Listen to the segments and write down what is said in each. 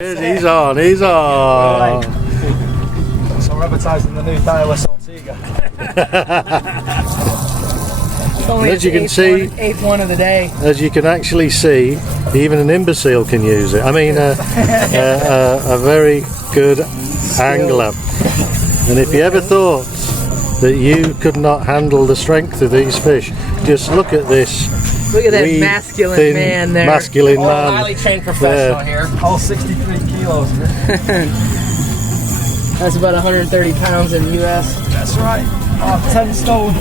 He's on, he's on. So we're advertising the new dial-S Ortega. As you can see, eighth one of the day. as you can actually see, even an imbecile can use it. I mean, a very good angler. And if you ever thought that you could not handle the strength of these fish, just look at this. Look at that wee, masculine thin, man there. Masculine man. Highly trained professional here. All 63 kilos. That's about 130 pounds in the US. That's right. 10 stone.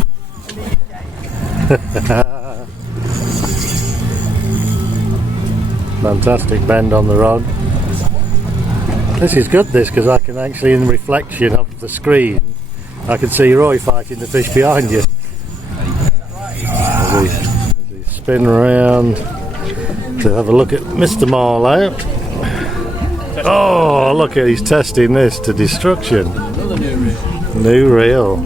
Fantastic bend on the rod. This is good, this, because I can actually, in the reflection of the screen, I can see Roy fighting the fish behind you. As he spin around to have a look at Mr. Marlow. Oh, look at, he's testing this to destruction. New reel.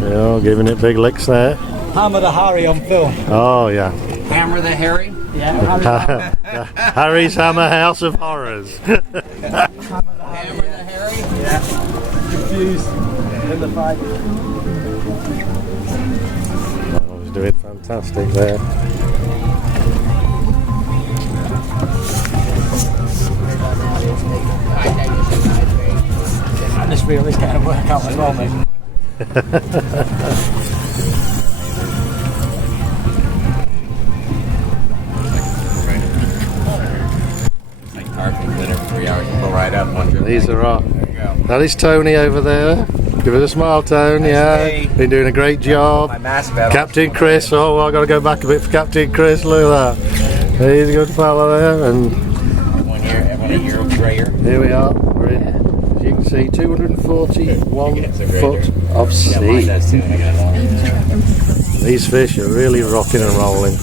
Yeah, giving it big licks there. Hammer the Harry on film. Oh yeah. Hammer the Harry? Yeah. Harry's Hammer House of Horrors. Hammer the Harry? Yeah. Confused in the fight. Oh, he's doing fantastic there. And this reel is getting a workout as well, mate. These are up. That is Tony over there. Give it a smile, Tony. Yeah, been doing a great job. Captain Chris. Oh, I've got to go back a bit for Captain Chris. Look at that. He's a good fella there. And here we are. We're in, as you can see, 241 foot of sea. These fish are really rocking and rolling.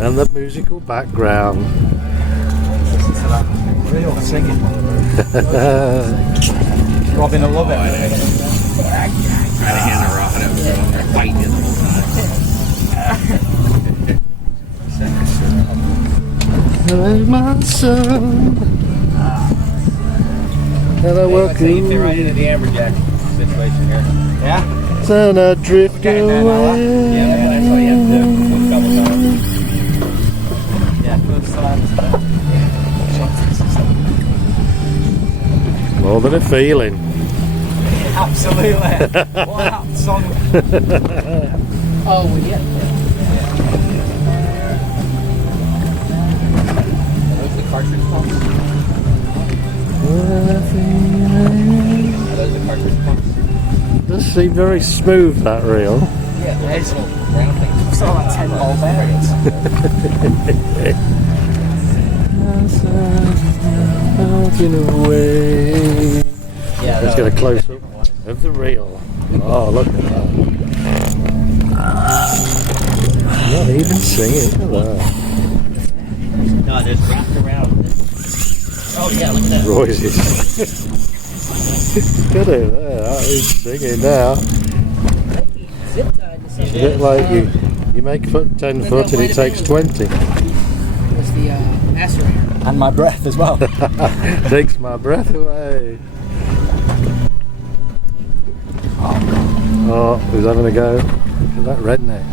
And the musical background. Real singing. Robin will love it. Hello, my son. Hello, welcome. Right into the AmberJack situation here. Yeah? Son, I drift away. Yeah, that's all you have to do. One couple times. Yeah, good signs. More than a feeling. Absolutely. What a song. Oh, well, yeah. Those the cartridge pumps? Those the cartridge pumps? Does seem very smooth, that reel. Yeah, there's a round thing. It's all like 10 ball bearings. Yeah, let's get a close up of the reel. Oh, look at that. Not even singing. Look at that. No, there's wrapped around. Oh, yeah, look at that. Roy's is. Look at it there. He's singing now. Zip tied to something. It's a bit like you make 10 foot and it takes 20. That's the macerator. And my breath as well. Takes my breath away. Oh, who's having a go? Look at that redneck.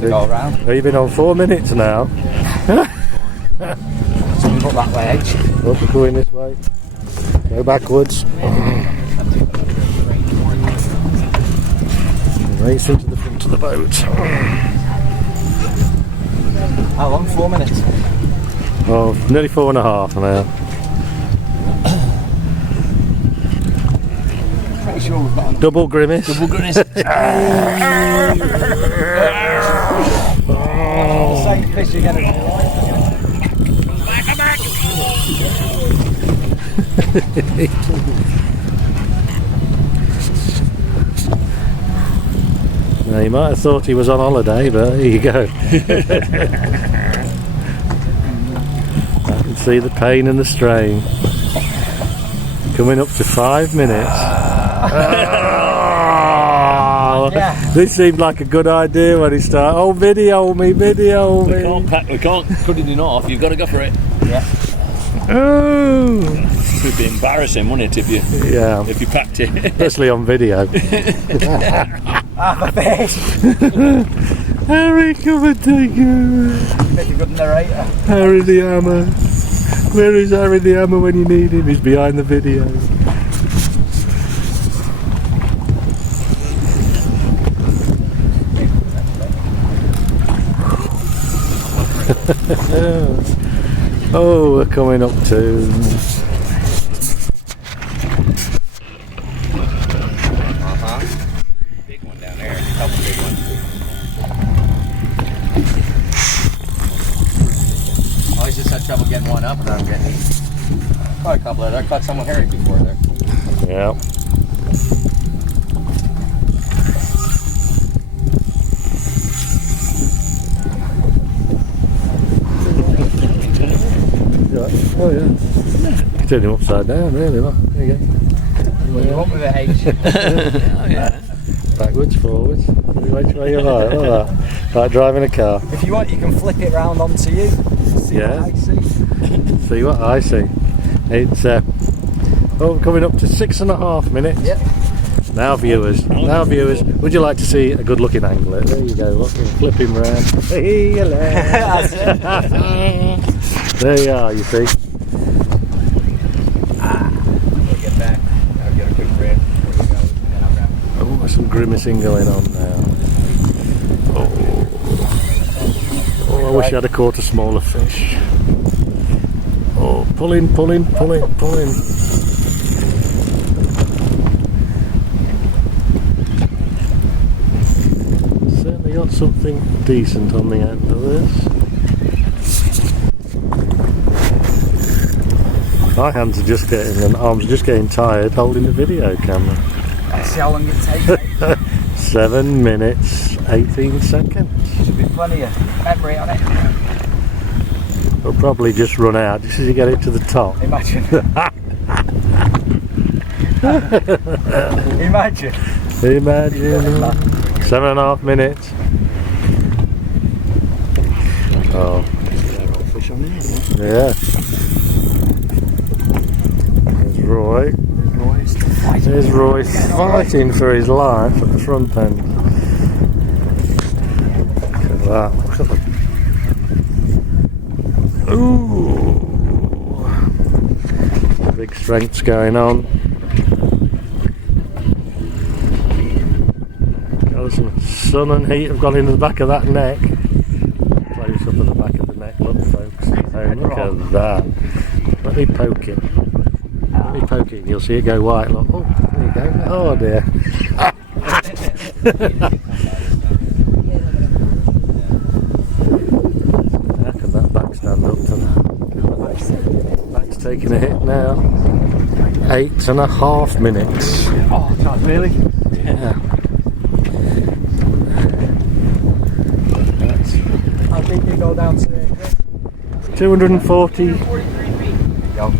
To go around. Oh, you've been on 4 minutes now. So move up that way, edge. Up, we're going this way. Go backwards. Race into the front of the boat. How long? 4 minutes? Oh, nearly 4.5 now. Pretty sure we've got Double grimace. double goodness. The same fish you're going to do. Now, you might have thought he was on holiday, but here you go. I can see the pain and the strain. Coming up to 5 minutes. This seemed like a good idea when he started. Oh, video me. We can't cut it off. You've got to go for it. Yeah. Oh. It would be embarrassing, wouldn't it, if you packed it? Especially on video. My face. Harry, come and take it. Make a good narrator. Harry the Hammer. Where is Harry the Hammer when you need him? He's behind the video. Oh, we're coming up to... Big one down there. A couple big ones. I just had trouble getting one up, and I'm getting caught a couple of there. I caught someone hairy before there. Yeah. Oh yeah. You turn him upside down, really. Look. There you go. What do you want with it, H? Oh, yeah. Backwards, forwards. Which way you like? Like that. Like driving a car. If you want, you can flip it round onto you. See Yeah. what I see. See what I see. It's coming up to 6.5 minutes. Yep. Now viewers, would you like to see a good looking angler? There you go, look, flip him round. Hey, hello. There you are, you see. We'll get back. I'll get a quick rib. Oh, there's some grimacing going on now. Oh, I wish I had caught a smaller fish. Oh, pulling. Certainly got something decent on the end of this. My hands are just getting, and arms are just getting tired holding the video camera. Let's see how long it takes. 7 minutes, 18 seconds. Should be plenty of memory on it. It'll probably just run out just as you get it to the top. Imagine. Imagine. 7.5 minutes. Oh. Fish on there, Yeah. There's Roy fighting for his life at the front end. Look at that. Look at that. Ooh. Big strengths going on. Some sun and heat have gone into the back of that neck. Close up at the back of the neck, look folks. Oh, look at that. Let me poke it. Let me poke it and you'll see it go white. Look. Oh, there you go. Oh dear. How can that back stand up to that? Back's taking a hit now. 8.5 minutes. Oh, God, really? Yeah. How deep do you go down to it? 240. Go.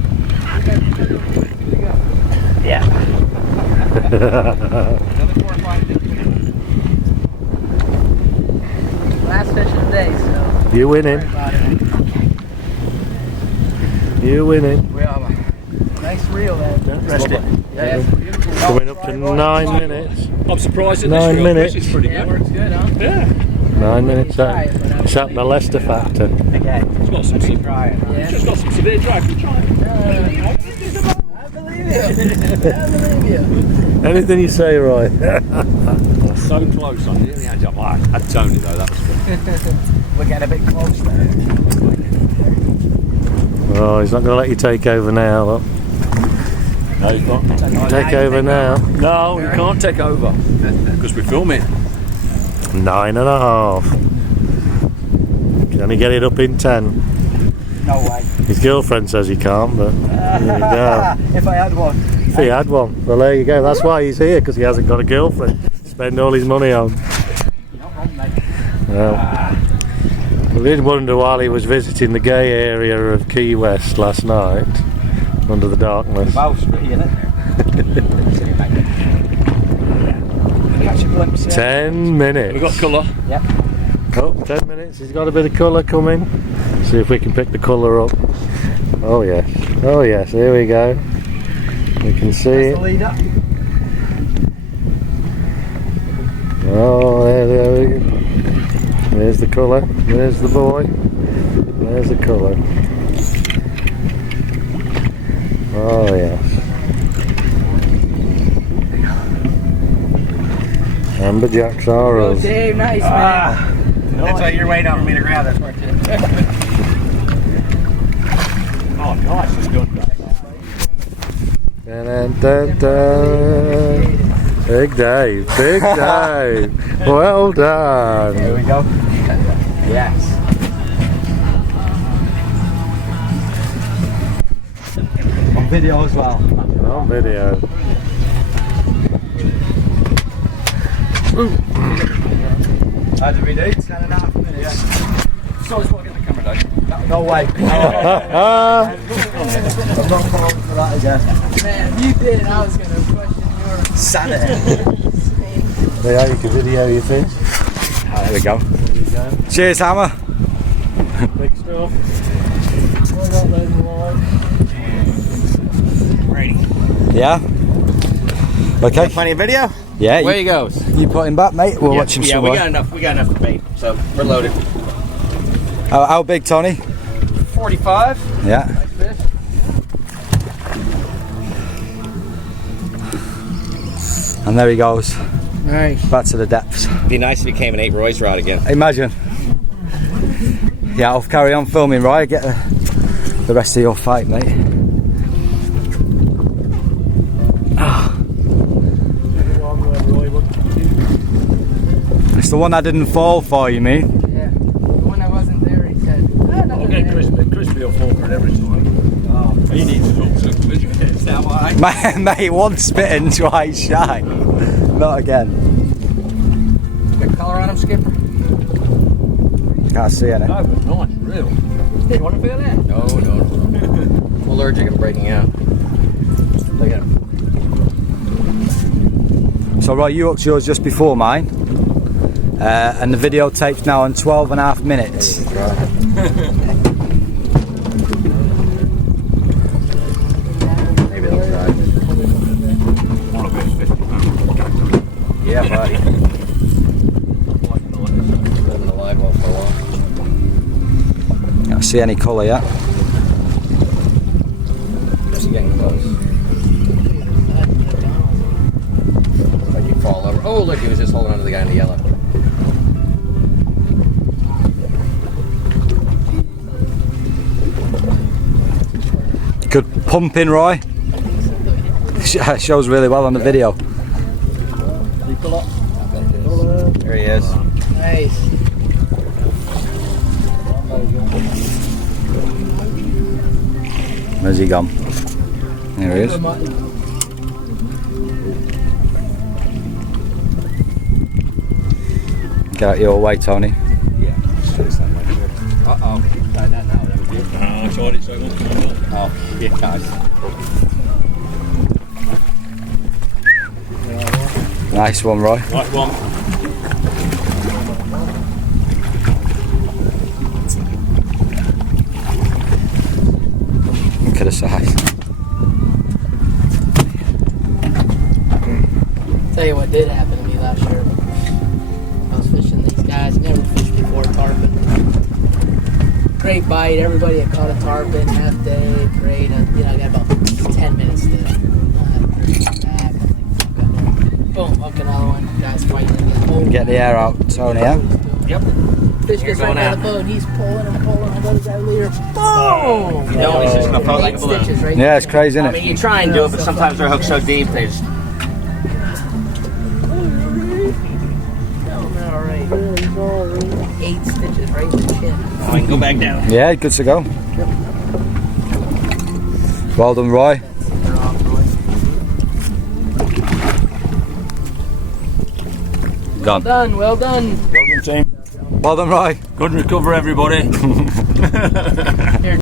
Yeah. Last fish of the day, so. You winning. You winning. We are, man. Nice reel there. Rest it. Yeah. Coming up to 9 minutes. I'm surprised at 9 this minutes. It's pretty Yeah, good. works good, huh? Yeah. 9 minutes out. It's at the Leicester factor. Again. It's got some severe Try it. Yeah. Just got some severe drive. You try it. I believe you. I believe you. Anything you say, Roy. So close on nearly had you. I had Tony though, that was good. We're getting a bit close there. Oh, he's not going to let you take over now. Look. No, you can't. Take over now. No, you can't take over. Because we're filming. 9.5. Can only get it up in 10. No way. His girlfriend says he can't, but there you go. If I had one. If he had one, well there you go. That's why he's here, because he hasn't got a girlfriend to spend all his money on. You're not wrong, mate. Well, I did wonder while he was visiting the gay area of Key West last night, under the darkness. Bowstring, isn't it? Catch a glimpse. 10 minutes. We got colour. Yep. Oh, 10 minutes. He's got a bit of colour coming. See if we can pick the colour up. Oh yes. Oh yes. Here we go. You can see it. Leader. Oh, there we go. There's the colour. There's the boy. There's the colour. Oh yes. AmberJacks are Oh, us. Dave, nice man. That's why you're waiting for me to grab this one. Oh, nice. It's good. Dun, dun, dun. Big Dave, Big Dave. Well done. Here we go. Yes. On video as well. On video. How did we do? 10.5 minutes. Yeah. So let's walk in the camera, Dave. No way. I'm not falling for that again. Man, if you did it, I was going to question your Sanity. Yeah, you can video your fish. Oh, there we go. There you go. Cheers, Hammer. Big stuff. I got those alive. Ready. Yeah. Okay. Plenty of video? Yeah. Where he goes? You put him back, mate. We're watching Yeah, some we more. got enough. We got enough for bait, so we're loaded. How big, Tony? 45. Yeah. Nice fish. And there he goes. Nice. Back to the depths. Be nice if he came and ate Roy's rod again. Imagine. Yeah, I'll carry on filming, Roy. Get the rest of your fight, mate. It's the one I didn't fall for, you mean? Yeah. When I wasn't there, he said, I'll get crispy or fork or every time. Oh, he needs to talk to him. Is that alright? Mate, once spitting, twice shy. Not again. got color on him, Skipper? Can't see any. No, but nice, real. You want to feel that? No. I'm allergic and breaking out. Look at him. So, Roy, you hooked yours just before mine. And the video tape's now on 12.5 minutes. Maybe they'll try. All of it's 50 Yeah, buddy. Living a live well for a while. Can't see any colour yet. Just getting close. Like you fall over. Oh, look, he was just holding onto the guy in the yellow. Good pumping, Roy. Shows really well on the video. There he is. Nice. Where's he gone? There he is. Get out your way, Tony. Yeah. Uh-oh. Try that now. That would be it. I tried it so much. Oh, yeah, guys. Nice one, Roy. Right one. Look at the size. Tell you what did happen to me last year. I was fishing these guys, never fished before tarpon. Great bite, everybody had caught a tarpon, half day, great. I got about 10 minutes to back. Boom, hook another one. Guys fighting again. Boom. Get the air out, Tony, yeah? Yep. Fish You're gets right going by out. the boat, he's pulling and pulling. I got his out leader. Boom! No, he's just gonna float like a 8 balloon. stitches right Yeah, it's crazy, I isn't mean, it? you try and do it, but sometimes their hook's so deep, they just... Alright. 8 stitches right in the chin. I can go back down. Yeah, good to go. Well done, Roy. Well Gone. done, well done. Well done, team. Well done, Roy. Good recover, everybody.